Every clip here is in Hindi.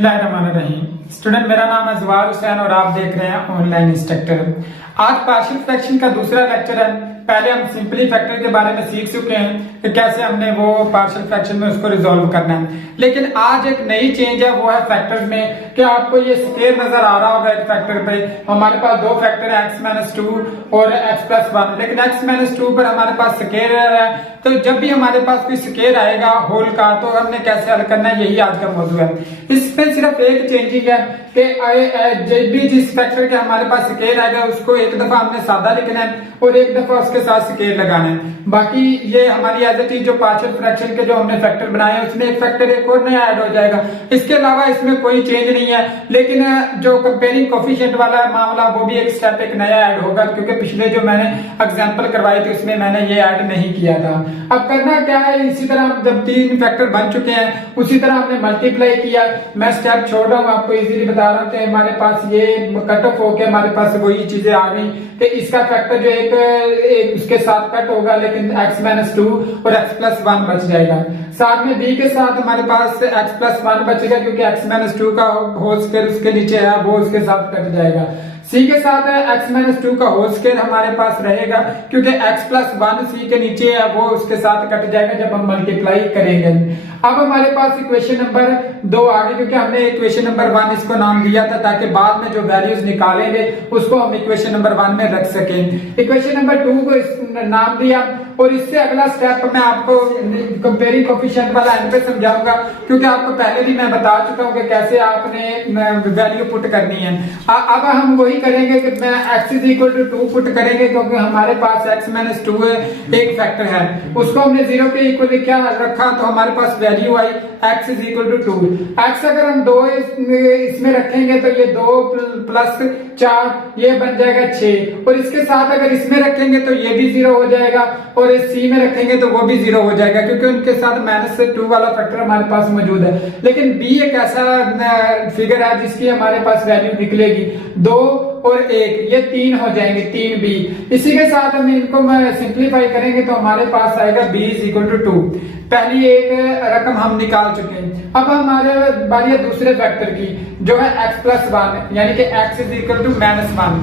स्टूडेंट, मेरा नाम है जवार हुसैन और आप देख रहे हैं ऑनलाइन इंस्ट्रक्टर। आज पार्शियल फ्रैक्शन का दूसरा लेक्चर है। पहले हम सिंपली फैक्टर के बारे में सीख चुके हैं कि कैसे हमने वो पार्शियल फ्रैक्शन में उसको रिजॉल्व करना है, लेकिन आज एक नई चेंज है, वो है फैक्टर्स में। कि आपको ये स्केयर नजर आ रहा होगा एक फैक्टर पे। हमारे पास दो फैक्टर है, x-2 और x+1, लेकिन x-2 पर हमारे पास स्केयर है। तो जब भी हमारे पास कोई स्केयर आएगा होल का, तो हमने कैसे हल करना है, यही आज का मौजूद है। इसमें सिर्फ एक चेंजिंग है कि जब भी जिस फैक्टर के हमारे पास स्केयर आएगा उसको एक दफा हमने सादा लिखना है और एक दफा उसके साथ स्केयर लगाना है। बाकी ये हमारी एज इट इज जो पार्शियल फ्रैक्शन के जो हमने फैक्टर बनाए हैं उसमें एक फैक्टर एक और नया ऐड हो जाएगा। इसके अलावा इसमें कोई चेंज नहीं है, लेकिन जो कंपेयरिंग कोफिशिएंट वाला मामला वो भी एक स्टेप एक नया ऐड होगा, क्योंकि पिछले जो मैंने एग्जांपल करवाए थे उसमें मैंने ये ऐड नहीं किया था। अब करना क्या है, इसी तरह जब तीन फैक्टर बन चुके हैं उसी तरह हमने मल्टीप्लाई किया। मैं स्टेप छोड़ रहा हूँ, आपको इजीली बता रहा हूँ कि हमारे पास ये कट ऑफ होके हमारे पास वही चीजें आ गई कि इसका फैक्टर जो एक उसके साथ कट होगा, लेकिन x-2 और x+1 बच जाएगा। साथ में b के साथ हमारे पास x+1 बचेगा, क्योंकि x-2 का होल स्क्वायर उसके नीचे है, वो उसके साथ कट जाएगा। c के साथ x-2 का होल स्क्वायर हमारे पास रहेगा, क्योंकि x+1 c के नीचे है, वो उसके साथ कट जाएगा जब हम मल्टीप्लाई करेंगे। अब हमारे पास इक्वेशन नंबर 2 आ गई, क्योंकि हमने इक्वेशन नंबर 1 इसको नाम दिया था ताकि बाद में जो वैल्यूज निकालेंगे उसको हम इक्वेशन नंबर 1 में रख सकें। इक्वेशन नंबर 2 को नाम दिया और इससे अगला स्टेप मैं आपको कंपेयरिंग कोफिशिएंट वाला एंड पे समझाऊंगा, क्योंकि आपको पहले भी मैं बता चुका हूं कि कैसे आपने वैल्यू पुट करनी है। अब हम वही करेंगे कि मैं x=2 पुट करेंगे, क्योंकि हमारे पास x-2 एक फैक्टर है, उसको हमने 0 के इक्वल क्या रखा, तो हमारे पास वैल्यू आई x=2। x अगर हम 2 इसमें रखेंगे तो ये 2 + 4 ये बन जाएगा 6, और इसके साथ अगर इसमें रखेंगे तो ये भी 0 हो जाएगा, और इस c में रखेंगे तो वो भी 0 हो जाएगा, क्योंकि उनके साथ -2 वाला फैक्टर हमारे पास मौजूद है। लेकिन b एक ऐसा फिगर है जिसकी हमारे पास वैल्यू निकलेगी 2 और 1, ये 3 हो जाएंगे, 3b। इसी के साथ हम इनको सिंप्लीफाई करेंगे तो हमारे पास आएगा b=2। पहली एक रकम हम निकाल चुके हैं। अब हमारे बारी है दूसरे फैक्टर की, जो है x+1, यानी कि x=-1।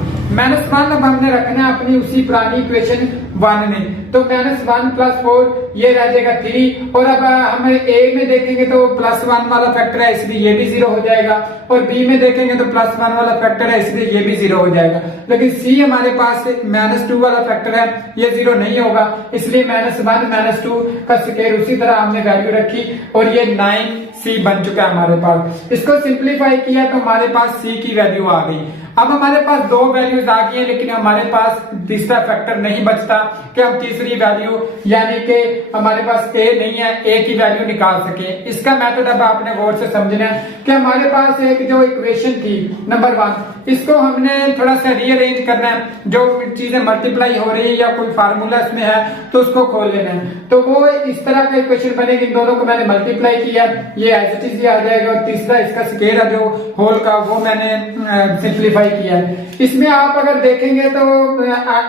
अब हमने रखना है अपनी उसी पुरानी इक्वेशन 1 में, तो -1 + 4 ये रह जाएगा 3, और अब हम a में देखेंगे तो +1 वाला फैक्टर है इसलिए ये भी 0 हो जाएगा, और b में देखेंगे तो +1 वाला फैक्टर है इसलिए ये भी 0 हो जाएगा। लेकिन c हमारे पास -2 वाला फैक्टर है, ये 0 नहीं होगा, इसलिए -1 -2 का स्क्वायर उसी तरह हमने वैल्यू रखी और ये 9c बन चुका है हमारे पास। इसको सिंप्लीफाई किया तो हमारे पास c की वैल्यू आ गई। अब हमारे पास 2 वैल्यूज आ गई है, लेकिन हमारे पास तीसरा फैक्टर नहीं बचता कि हम तीसरी वैल्यू यानी कि हमारे पास a नहीं है, a की वैल्यू निकाल सके। इसका मेथड अब आपने गौर से समझना है कि हमारे पास एक जो इक्वेशन थी नंबर 1, इसको हमने थोड़ा सा रीअरेंज करना है। जो चीजें मल्टीप्लाई हो रही है या कोई फार्मूला इसमें है तो उसको खोल लेना है, तो वो इस तरह का इक्वेशन बनेगी। इन दोनों को मैंने मल्टीप्लाई किया, ये एज इट इज आ जाएगा, और तीसरा इसका स्क्वायर है जो होल का, वो मैंने सिंप्लीफाई किया है। इसमें आप अगर देखेंगे तो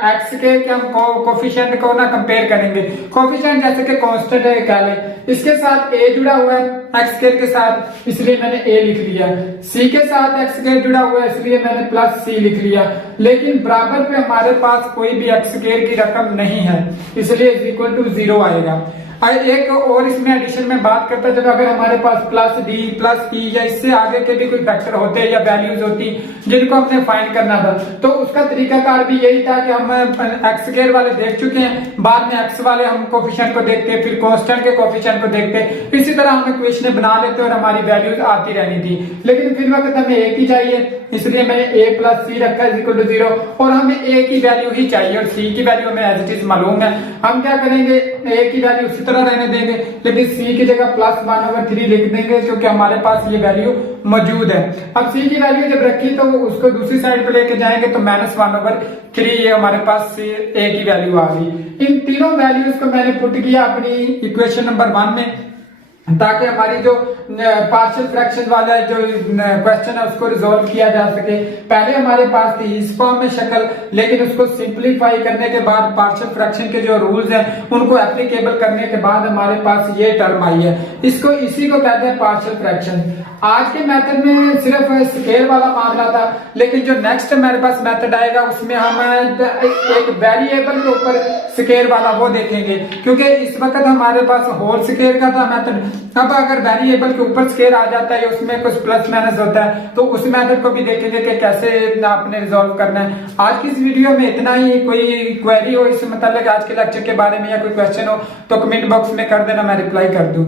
x के हम कोफिशिएंट को ना कंपेयर करेंगे। कोफिशिएंट जैसे कि कांस्टेंट है क्या ले, इसके साथ a जुड़ा हुआ है x स्क्वायर के साथ, इसलिए मैंने a लिख लिया। c के साथ x स्क्वायर जुड़ा हुआ है इसलिए मैंने +c लिख लिया। लेकिन बराबर पे हमारे पास कोई भी x स्क्वायर की रकम नहीं है, इसलिए =0 आएगा। एक और इसमें एडिशन में बात करता, जब अगर हमारे पास +d +e या इससे आगे के भी कोई फैक्टर होते या वैल्यूज होती जिनको हमने फाइंड करना था, तो उसका तरीकाकार भी यही था कि हम x स्क्वायर वाले देख चुके हैं, बाद में x वाले हम कोफिशिएंट को देखते, फिर कांस्टेंट के कोफिशिएंट को देखते, इसी तरह हम इक्वेशन बना लेते और हमारी वैल्यूज आती रहनी थी। लेकिन फिर वक्त हमें a की चाहिए, इसलिए मैंने a + c रखा है =0, और हमें a की वैल्यू ही चाहिए और c की वैल्यू हमें एज इट इज मालूम है। हम क्या करेंगे, a की वैल्यू उसी तरह रहने देंगे, लेकिन c की जगह +1/3 लिख देंगे, क्योंकि हमारे पास ये वैल्यू मौजूद है। अब c की वैल्यू जब रखी तो उसको दूसरी साइड पे लेके जाएंगे तो -1/3 ये हमारे पास a की वैल्यू आ गई। इन तीनों वैल्यूज को मैंने पुट किया अपनी इक्वेशन नंबर 1 में। ताकि हमारी जो पार्शियल फ्रैक्शन वाला जो क्वेश्चन है उसको रिजोल्व किया जा सके। पहले हमारे पास थी इस फॉर्म में शक्ल, लेकिन उसको सिंप्लीफाई करने के बाद पार्शियल फ्रैक्शन के जो रूल्स हैं उनको एप्लीकेबल करने के बाद हमारे पास ये टर्म आई है। इसी को कहते हैं पार्शियल फ्रैक्शन। आज के मेथड में सिर्फ स्केल वाला मामला था, लेकिन जो नेक्स्ट मेरे पास मेथड आएगा उसमें हम एक वेरिएबल के ऊपर स्केल वाला वो देखेंगे, क्योंकि इस वक्त हमारे पास होल स्केल का था मेथड। अब अगर वेरिएबल के ऊपर स्केल आ जाता है, उसमें कुछ प्लस माइनस होता है, तो उस मेथड को भी देखेंगे कि कैसे आपने रिजॉल्व करना है। आज की इस वीडियो में इतना ही। कोई क्वेरी हो इस मतलब आज के लेक्चर के बारे में या कोई क्वेश्चन हो तो कमेंट बॉक्स में कर देना, मैं रिप्लाई कर दूं।